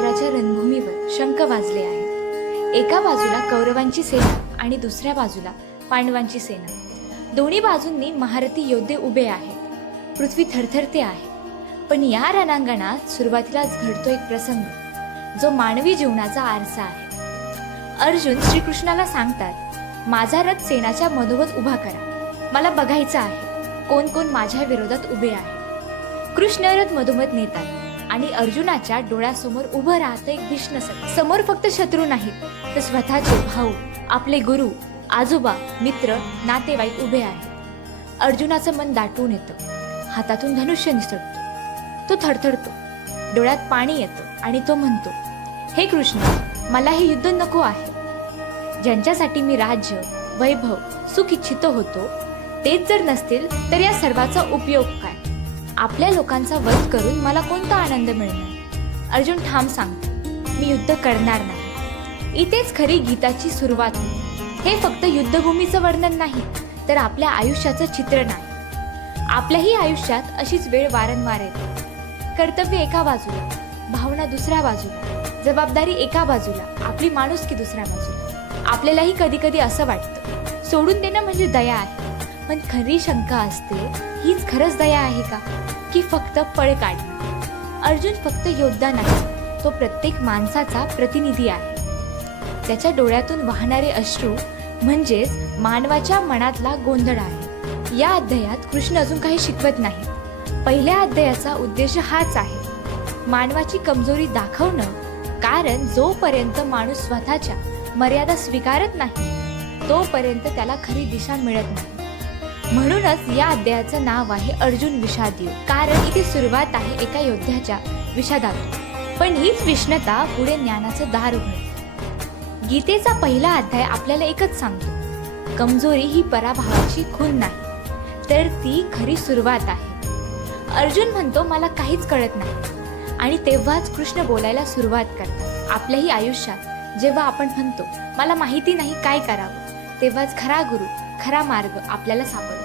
भूमीवर शंख वाजले आहेत. एका बाजूला कौरवांची सेना आणि दुसऱ्या बाजूला पांडवांची सेना. दोन्ही बाजूंनी महारथी योद्धे उभे आहेत. पृथ्वी थरथरते आहे. पण या रणांगणात सुरुवातीलाच घडतो एक प्रसंग जो मानवी जीवनाचा आरसा आहे. अर्जुन श्रीकृष्णाला सांगतात माझा रथ सेनाच्या मधोमध उभा करा. मला बघायचं आहे कोण कोण माझ्या विरोधात उभे आहे. कृष्ण रथ मधोमध नेतात. आणि अर्जुनाच्या डोळ्यासमोर उभं राहतं एक भीष्ण समोर फक्त शत्रू नाहीत तर स्वतःचे भाऊ आपले गुरु आजोबा मित्र नातेवाईक उभे आहेत. अर्जुनाचं मन दाटून येतं. हातातून धनुष्य निसटतो. तो थरथरतो डोळ्यात पाणी येतं आणि तो म्हणतो हे कृष्ण मला हे युद्ध नको आहे. ज्यांच्यासाठी मी राज्य वैभव सुख इच्छितो होतो तेच जर नसतील तर या सर्वाचा उपयोग काय? आपल्या लोकांचा वध करून मला कोणता आनंद मिळणार? अर्जुन ठाम सांगतो मी युद्ध करणार नाही. इथेच खरी गीताची सुरुवात होईल. हे फक्त युद्धभूमीचं वर्णन नाही तर आपल्या आयुष्याचं चित्रण आहे. आपल्याही आयुष्यात अशीच वेळ वारंवार येते. कर्तव्य एका बाजूला भावना दुसऱ्या बाजूला जबाबदारी एका बाजूला आपली माणूस की दुसऱ्या बाजूला. आपल्यालाही कधी कधी असं वाटतं सोडून देणं म्हणजे दया आहे. पण खरी शंका असते हीच खरंच दया आहे का? की फक्त पळ काढणं अर्जुन फक्त योद्धा नाही तो प्रत्येक माणसाचा प्रतिनिधी आहे. त्याच्या डोळ्यातून वाहणारे अश्रू म्हणजेच मानवाच्या मनातला गोंधळ आहे. या अध्यायात कृष्ण अजून काही शिकवत नाही. पहिल्या अध्यायाचा उद्देश हाच आहे. मानवाची कमजोरी दाखवणं कारण जोपर्यंत माणूस स्वतःच्या मर्यादा स्वीकारत नाही तोपर्यंत त्याला खरी दिशा मिळत नाही. म्हणूनच या अध्यायाचं नाव आहे अर्जुन विषाद युग कारण इथे सुरुवात आहे एका योद्ध्याच्या विषादातून पण हीच विष्णता पुढे ज्ञानाचं दार उघडते. गीतेचा पहिला अध्याय आपल्याला एकच सांगतो. कमजोरी ही पराभवाची खून नाही तर ती खरी सुरुवात आहे. अर्जुन म्हणतो मला काहीच कळत नाही. आणि तेव्हाच कृष्ण बोलायला सुरुवात करतात. आपल्याही आयुष्यात जेव्हा आपण म्हणतो मला माहिती नाही काय करावं तेव्हाच खरा गुरु खरा मार्ग आपल्याला सापडतो.